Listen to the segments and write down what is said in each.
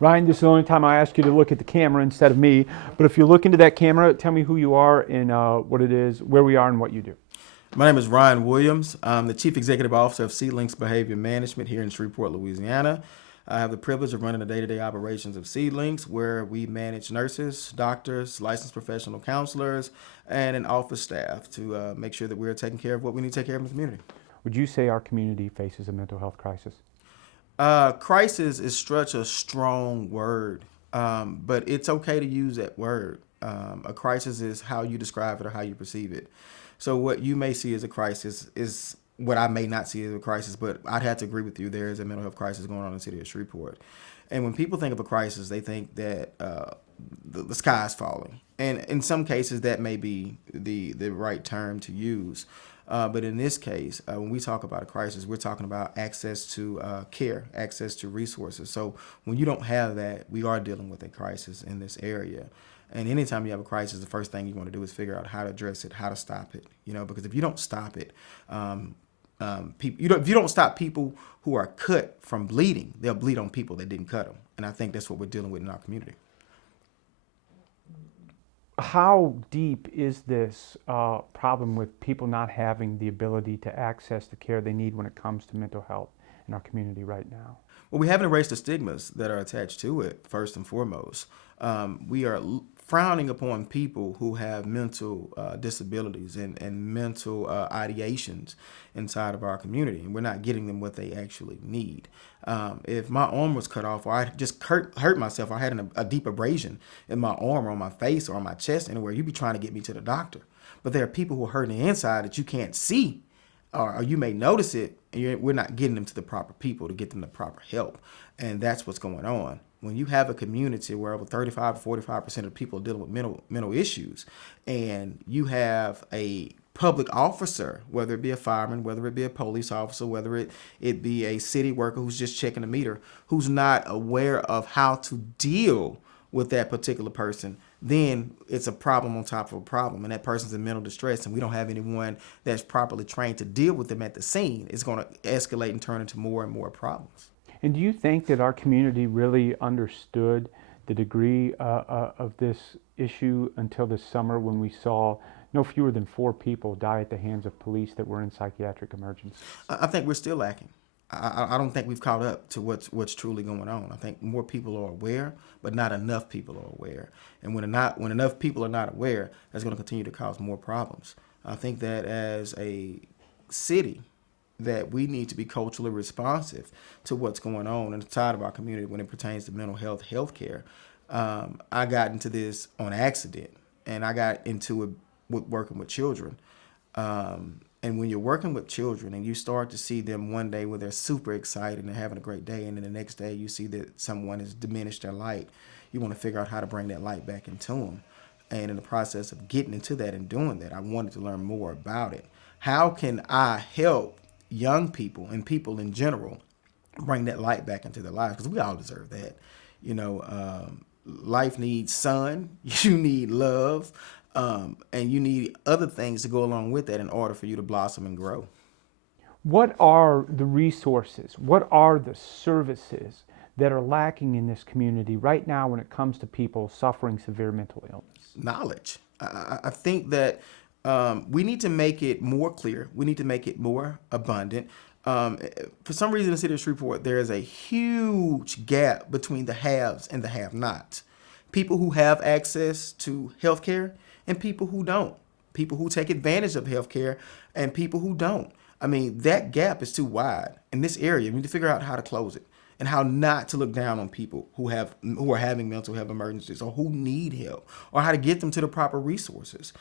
Ryan, this is the only time I ask you to look at the camera instead of me. But if you look into that camera, tell me who you are and what it is, where we are, and what you do. My name is Ryan Williams. I'm the Chief Executive Officer of Seedlinks Behavior Management here in Shreveport, Louisiana. I have the privilege of running the day-to-day operations of Seedlinks, where we manage nurses, doctors, licensed professional counselors, and an office staff to make sure that we're taking care of what we need to take care of in the community. Would you say our community faces a mental health crisis? Crisis is such a strong word, but it's okay to use that word. A crisis is how you describe it or how you perceive it. So what you may see as a crisis is what I may not see as a crisis, but I'd have to agree with you. There is a mental health crisis going on in the city of Shreveport. And when people think of a crisis, they think that the sky is falling. And in some cases, that may be the right term to use. But in this case, when we talk about a crisis, we're talking about access to care, access to resources. So when you don't have that, we are dealing with a crisis in this area. And anytime you have a crisis, the first thing you want to do is figure out how to address it, how to stop it. Because if you don't stop it, if you don't stop people who are cut from bleeding, they'll bleed on people that didn't cut them. And I think that's what we're dealing with in our community. How deep is this problem with people not having the ability to access the care they need when it comes to mental health in our community right now? Well, we haven't erased the stigmas that are attached to it, first and foremost. We are frowning upon people who have mental disabilities and mental ideations inside of our community, and we're not getting them what they actually need. If my arm was cut off, or I just hurt myself, or I had a deep abrasion in my arm or on my face or on my chest, anywhere, you'd be trying to get me to the doctor. But there are people who are hurting the inside that you can't see, or you may notice it, and we're not getting them to the proper people to get them the proper help. And that's what's going on. When you have a community where over 35 to 45% of people are dealing with mental issues, and you have a public officer, whether it be a fireman, whether it be a police officer, whether it be a city worker who's just checking the meter, who's not aware of how to deal with that particular person, then it's a problem on top of a problem, and that person's in mental distress, and we don't have anyone that's properly trained to deal with them at the scene. It's going to escalate and turn into more and more problems. And do you think that our community really understood the degree of this issue until this summer, when we saw no fewer than 4 people die at the hands of police that were in psychiatric emergencies? I think we're still lacking. I don't think we've caught up to what's truly going on. I think more people are aware, but not enough people are aware. And when enough people are not aware, that's going to continue to cause more problems. I think that as a city, that we need to be culturally responsive to what's going on inside of our community when it pertains to mental health, healthcare. I got into this on accident, and I got into it with working with children. And when you're working with children and you start to see them one day where they're super excited and they're having a great day, and then the next day you see that someone has diminished their light, you want to figure out how to bring that light back into them. And in the process of getting into that and doing that, I wanted to learn more about it. How can I help young people and people in general bring that light back into their lives? Because we all deserve that. Life needs sun, you need love, and you need other things to go along with that in order for you to blossom and grow. What are the resources? What are the services that are lacking in this community right now when it comes to people suffering severe mental illness? Knowledge. I think that we need to make it more clear. We need to make it more abundant. For some reason in the city of Shreveport, there is a huge gap between the haves and the have-nots. People who have access to healthcare and people who don't. People who take advantage of healthcare and people who don't. I mean, that gap is too wide in this area. We need to figure out how to close it and how not to look down on people who are having mental health emergencies or who need help, or how to get them to the proper resources.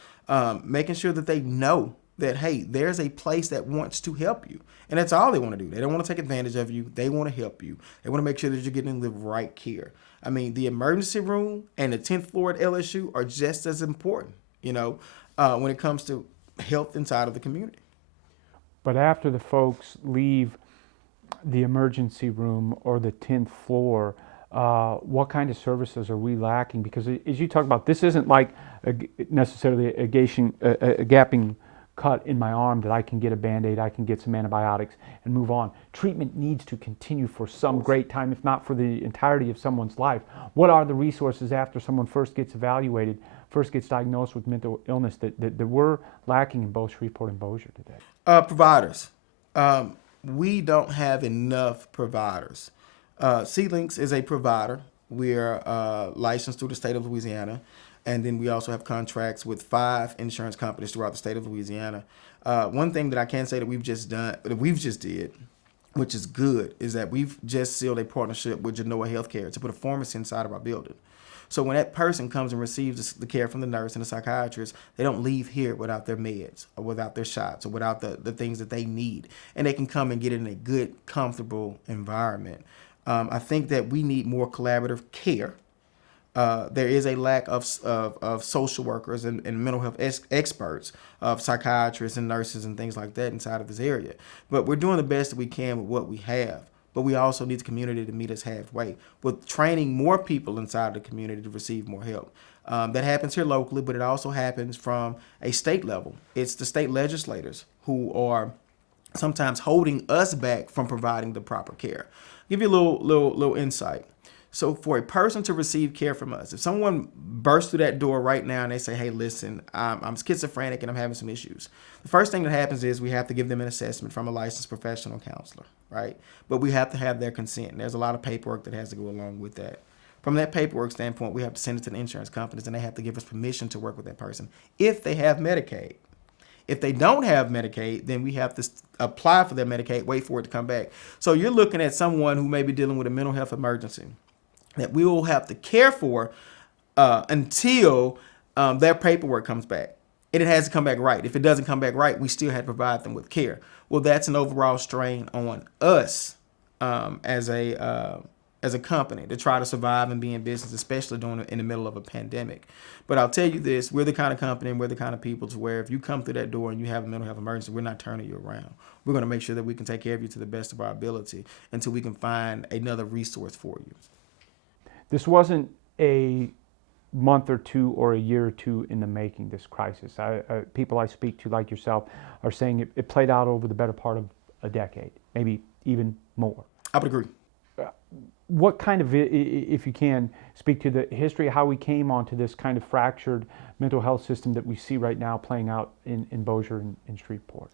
Making sure that they know that, hey, there's a place that wants to help you. And that's all they want to do. They don't want to take advantage of you. They want to help you. They want to make sure that you're getting the right care. I mean, the emergency room and the 10th floor at LSU are just as important, when it comes to health inside of the community. But after the folks leave the emergency room or the 10th floor, what kind of services are we lacking? Because as you talk about, this isn't like necessarily a gaping cut in my arm that I can get a Band-Aid, I can get some antibiotics and move on. Treatment needs to continue for some great time, if not for the entirety of someone's life. What are the resources after someone first gets evaluated, first gets diagnosed with mental illness that we're lacking in both Shreveport and Bossier today? Providers. We don't have enough providers. Seedlinks is a provider. We are licensed through the state of Louisiana. And then we also have contracts with 5 insurance companies throughout the state of Louisiana. One thing that I can say that we've just did, which is good, is that we've just sealed a partnership with Genoa Healthcare to put a pharmacy inside of our building. So when that person comes and receives the care from the nurse and the psychiatrist, they don't leave here without their meds or without their shots or without the things that they need. And they can come and get it in a good, comfortable environment. I think that we need more collaborative care. There is a lack of social workers and mental health experts, of psychiatrists and nurses and things like that inside of this area. But we're doing the best that we can with what we have. But we also need the community to meet us halfway with training more people inside the community to receive more help. That happens here locally, but it also happens from a state level. It's the state legislators who are sometimes holding us back from providing the proper care. I'll give you a little insight. So for a person to receive care from us, if someone bursts through that door right now and they say, hey, listen, I'm schizophrenic and I'm having some issues, the first thing that happens is we have to give them an assessment from a licensed professional counselor, right? But we have to have their consent. And there's a lot of paperwork that has to go along with that. From that paperwork standpoint, we have to send it to the insurance companies and they have to give us permission to work with that person if they have Medicaid. If they don't have Medicaid, then we have to apply for their Medicaid, wait for it to come back. So you're looking at someone who may be dealing with a mental health emergency that we will have to care for until their paperwork comes back. And it has to come back right. If it doesn't come back right, we still have to provide them with care. Well, that's an overall strain on us as a company to try to survive and be in business, especially in the middle of a pandemic. But I'll tell you this, we're the kind of company and we're the kind of people to where if you come through that door and you have a mental health emergency, we're not turning you around. We're going to make sure that we can take care of you to the best of our ability until we can find another resource for you. This wasn't a month or two or a year or two in the making, this crisis. People I speak to, like yourself, are saying it played out over the better part of a decade, maybe even more. I would agree. What kind of, if you can, speak to the history of how we came onto this kind of fractured mental health system that we see right now playing out in Bossier and in Shreveport?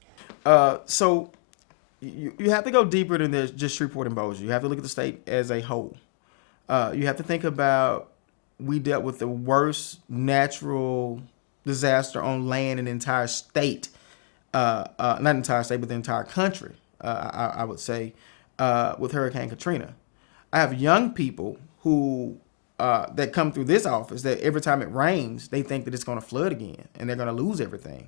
So you have to go deeper than just Shreveport and Bossier. You have to look at the state as a whole. You have to think about, we dealt with the worst natural disaster on land in the entire state, not entire state, but the entire country, I would say, with Hurricane Katrina. I have young people who that come through this office that every time it rains, they think that it's going to flood again and they're going to lose everything.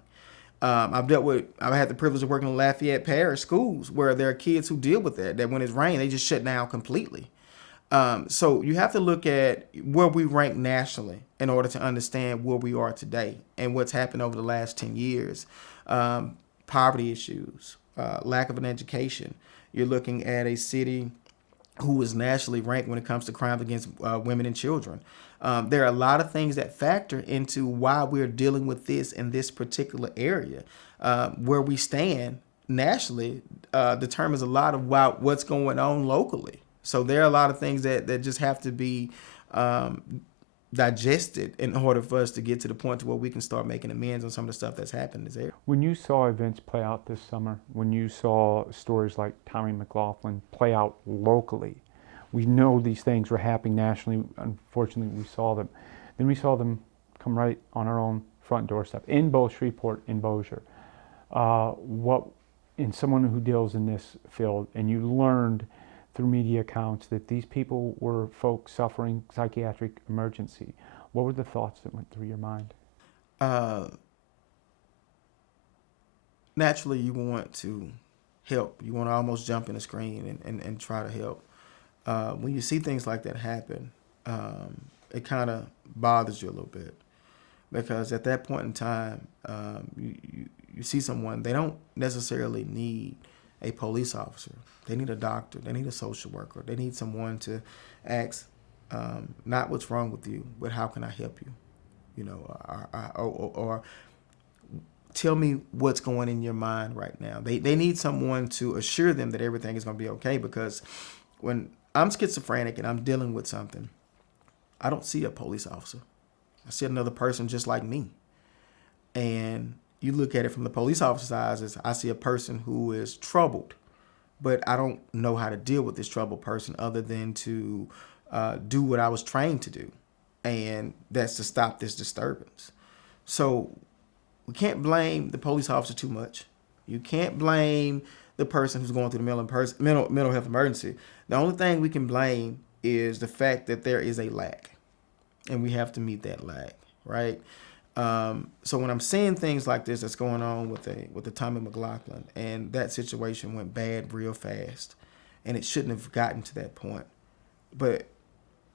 I've had the privilege of working in Lafayette Parish schools where there are kids who deal with that when it's rain, they just shut down completely. So you have to look at where we rank nationally in order to understand where we are today and what's happened over the last 10 years. Poverty issues, lack of an education. You're looking at a city who is nationally ranked when it comes to crimes against women and children. There are a lot of things that factor into why we're dealing with this in this particular area. Where we stand nationally determines a lot of what's going on locally. So there are a lot of things that just have to be digested in order for us to get to the point to where we can start making amends on some of the stuff that's happened in this area. When you saw events play out this summer, when you saw stories like Tommy McLaughlin play out locally, we know these things were happening nationally. Unfortunately, we saw them. Then we saw them come right on our own front doorstep in both Shreveport and Bossier. In someone who deals in this field, and you learned through media accounts that these people were folks suffering psychiatric emergency. What were the thoughts that went through your mind? Naturally, you want to help. You want to almost jump in the screen and try to help. When you see things like that happen, it kind of bothers you a little bit because at that point in time, you see someone, they don't necessarily need a police officer. They need a doctor. They need a social worker. They need someone to ask, not what's wrong with you, but how can I help you? Or tell me what's going in your mind right now. They need someone to assure them that everything is going to be okay, because when I'm schizophrenic and I'm dealing with something, I don't see a police officer. I see another person just like me. And you look at it from the police officer's eyes as I see a person who is troubled, but I don't know how to deal with this troubled person other than to do what I was trained to do. And that's to stop this disturbance. So we can't blame the police officer too much. You can't blame the person who's going through the mental health emergency. The only thing we can blame is the fact that there is a lack, and we have to meet that lack, right? So when I'm seeing things like this that's going on with the Tommy McLaughlin, and that situation went bad real fast, and it shouldn't have gotten to that point. But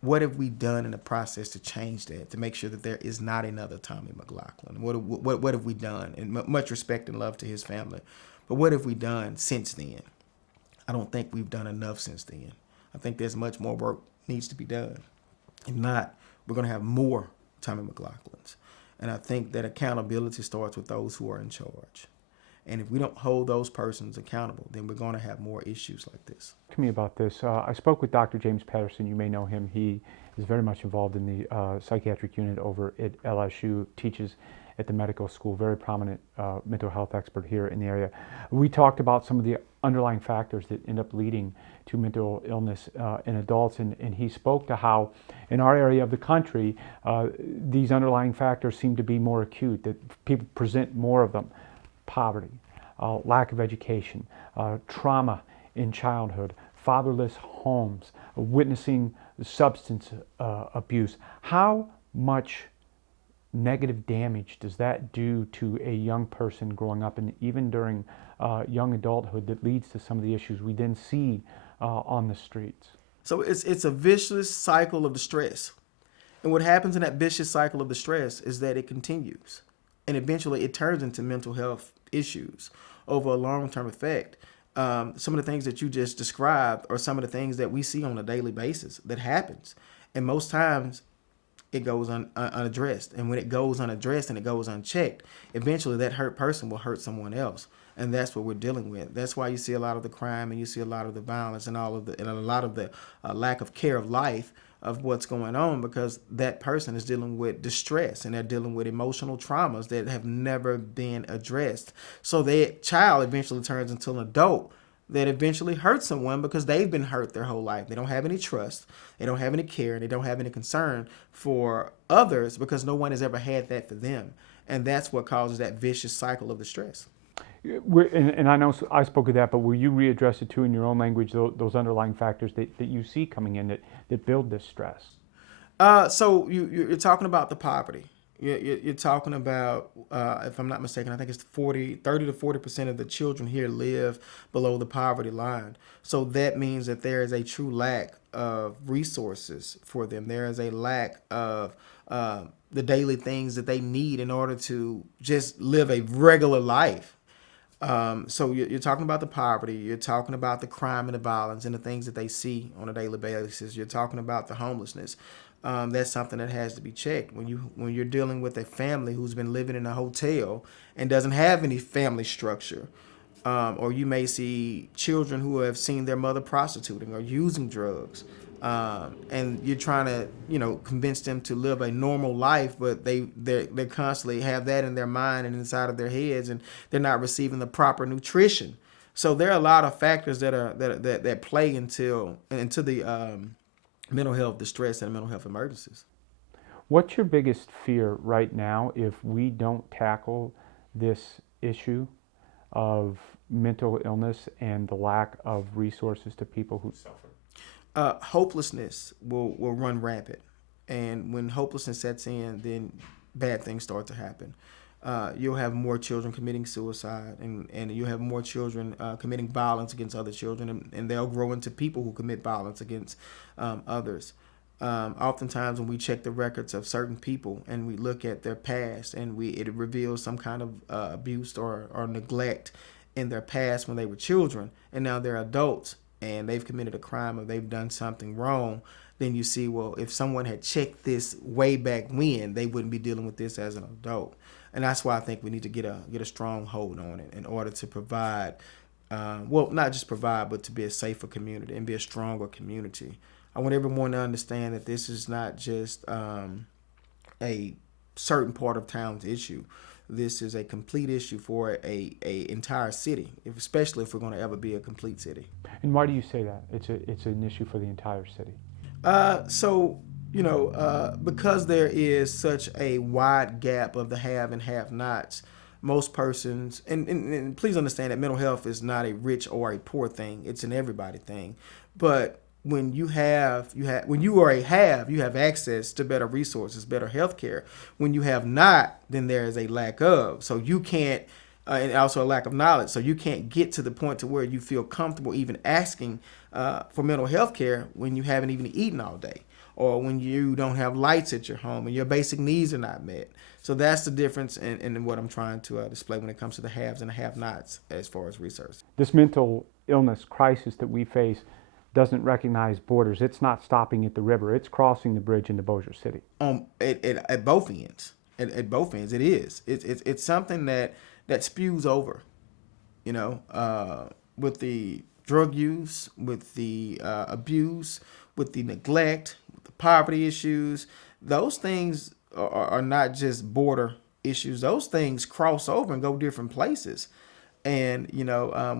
what have we done in the process to change that, to make sure that there is not another Tommy McLaughlin? What have we done? And much respect and love to his family, but what have we done since then? I don't think we've done enough since then. I think there's much more work needs to be done. If not, we're going to have more Tommy McLaughlins. And I think that accountability starts with those who are in charge. And if we don't hold those persons accountable, then we're going to have more issues like this. To me about this, I spoke with Dr. James Patterson. You may know him. He is very much involved in the psychiatric unit over at LSU, teaches at the medical school, very prominent mental health expert here in the area. We talked about some of the underlying factors that end up leading to mental illness in adults, and he spoke to how in our area of the country, these underlying factors seem to be more acute, that people present more of them. Poverty, lack of education, trauma in childhood, fatherless homes, witnessing substance abuse. How much negative damage does that do to a young person growing up, and even during young adulthood, that leads to some of the issues we then see on the streets? So it's a vicious cycle of distress. And what happens in that vicious cycle of distress is that it continues. And eventually it turns into mental health issues over a long-term effect. Some of the things that you just described are some of the things that we see on a daily basis that happens. And most times it goes unaddressed. And when it goes unaddressed and it goes unchecked, eventually that hurt person will hurt someone else. And that's what we're dealing with. That's why you see a lot of the crime, and you see a lot of the violence, and a lot of the lack of care of life of what's going on, because that person is dealing with distress, and they're dealing with emotional traumas that have never been addressed. So that child eventually turns into an adult that eventually hurts someone because they've been hurt their whole life. They don't have any trust, they don't have any care, and they don't have any concern for others because no one has ever had that for them. And that's what causes that vicious cycle of distress. And I know I spoke of that, but will you readdress it too in your own language, those underlying factors that you see coming in that build this stress? So you're talking about the poverty. You're talking about, if I'm not mistaken, I think it's 30 to 40% of the children here live below the poverty line. So that means that there is a true lack of resources for them. There is a lack of the daily things that they need in order to just live a regular life. So you're talking about the poverty, you're talking about the crime and the violence and the things that they see on a daily basis. You're talking about the homelessness. That's something that has to be checked. When you're dealing with a family who's been living in a hotel and doesn't have any family structure, or you may see children who have seen their mother prostituting or using drugs, and you're trying to convince them to live a normal life, but they constantly have that in their mind and inside of their heads, and they're not receiving the proper nutrition. So there are a lot of factors that play into the mental health distress and mental health emergencies. What's your biggest fear right now if we don't tackle this issue of mental illness and the lack of resources to people who suffer? Hopelessness will run rampant. And when hopelessness sets in, then bad things start to happen. You'll have more children committing suicide, and you'll have more children committing violence against other children, and they'll grow into people who commit violence against others. Oftentimes when we check the records of certain people and we look at their past, and it reveals some kind of abuse or neglect in their past when they were children, and now they're adults and they've committed a crime or they've done something wrong, then you see, well, if someone had checked this way back when, they wouldn't be dealing with this as an adult. And that's why I think we need to get a strong hold on it in order to provide, well, not just provide, but to be a safer community and be a stronger community. I want everyone to understand that this is not just a certain part of town's issue. This is a complete issue for a entire city, especially if we're going to ever be a complete city. And why do you say that? It's an issue for the entire city. So, because there is such a wide gap of the have and have-nots, most persons, and please understand that mental health is not a rich or a poor thing. It's an everybody thing. But when you when you are a have, you have access to better resources, better health care. When you have not, then there is a lack of. So you can't, and also a lack of knowledge. So you can't get to the point to where you feel comfortable even asking for mental health care when you haven't even eaten all day, or when you don't have lights at your home and your basic needs are not met. So that's the difference in what I'm trying to display when it comes to the haves and the have-nots as far as research. This mental illness crisis that we face doesn't recognize borders. It's not stopping at the river. It's crossing the bridge into Bossier City. At both ends. At both ends, it is. It's something that spews over, with the drug use, with the abuse, with the neglect, with the poverty issues. Those things are not just border issues. Those things cross over and go different places. And,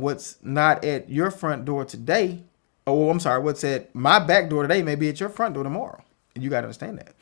what's not at your front door today, what's at my back door today may be at your front door tomorrow. And you got to understand that.